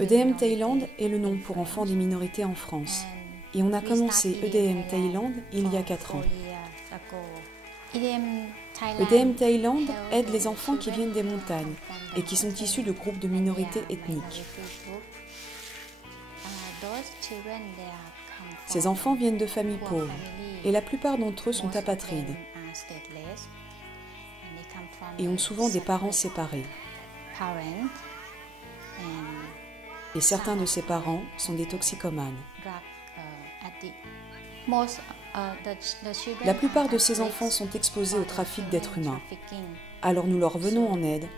EDM Thaïlande est le nom pour enfants des minorités en France. Et on a commencé EDM Thaïlande il y a 4 ans. EDM Thaïlande aide les enfants qui viennent des montagnes et qui sont issus de groupes de minorités ethniques. Ces enfants viennent de familles pauvres et la plupart d'entre eux sont apatrides et ont souvent des parents séparés. Et certains de ces parents sont des toxicomanes. La plupart de ces enfants sont exposés au trafic d'êtres humains. Alors nous leur venons en aide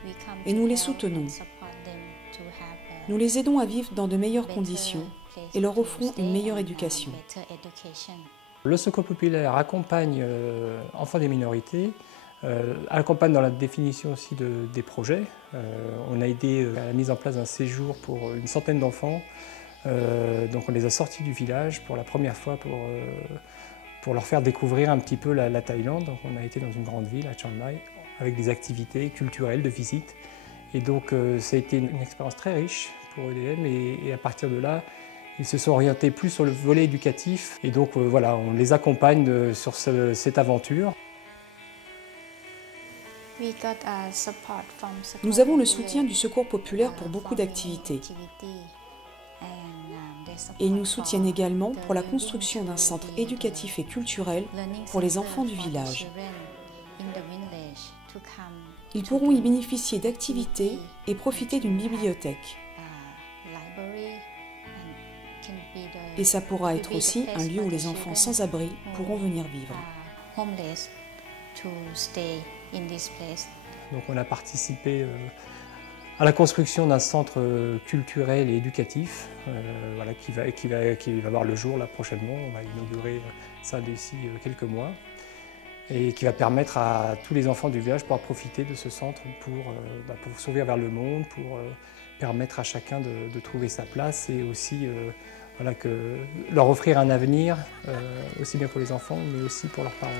et nous les soutenons. Nous les aidons à vivre dans de meilleures conditions et leur offrons une meilleure éducation. Le Secours populaire accompagne enfants des minorités, accompagne dans la définition aussi des projets. On a aidé à la mise en place d'un séjour pour une centaine d'enfants. Donc on les a sortis du village pour la première fois pour leur faire découvrir un petit peu la Thaïlande. Donc on a été dans une grande ville, à Chiang Mai, avec des activités culturelles de visite. Et donc ça a été une expérience très riche pour EDM et à partir de là, ils se sont orientés plus sur le volet éducatif. Et donc voilà, on les accompagne sur cette aventure. Nous avons le soutien du Secours populaire pour beaucoup d'activités. Et ils nous soutiennent également pour la construction d'un centre éducatif et culturel pour les enfants du village. Ils pourront y bénéficier d'activités et profiter d'une bibliothèque. Et ça pourra être aussi un lieu où les enfants sans abri pourront venir vivre. Donc on a participé à la construction d'un centre culturel et éducatif voilà, qui va voir le jour là, prochainement. On va inaugurer ça d'ici quelques mois et qui va permettre à tous les enfants du village de pouvoir profiter de ce centre pour s'ouvrir vers le monde, pour permettre à chacun de trouver sa place et aussi voilà, leur offrir un avenir aussi bien pour les enfants mais aussi pour leurs parents.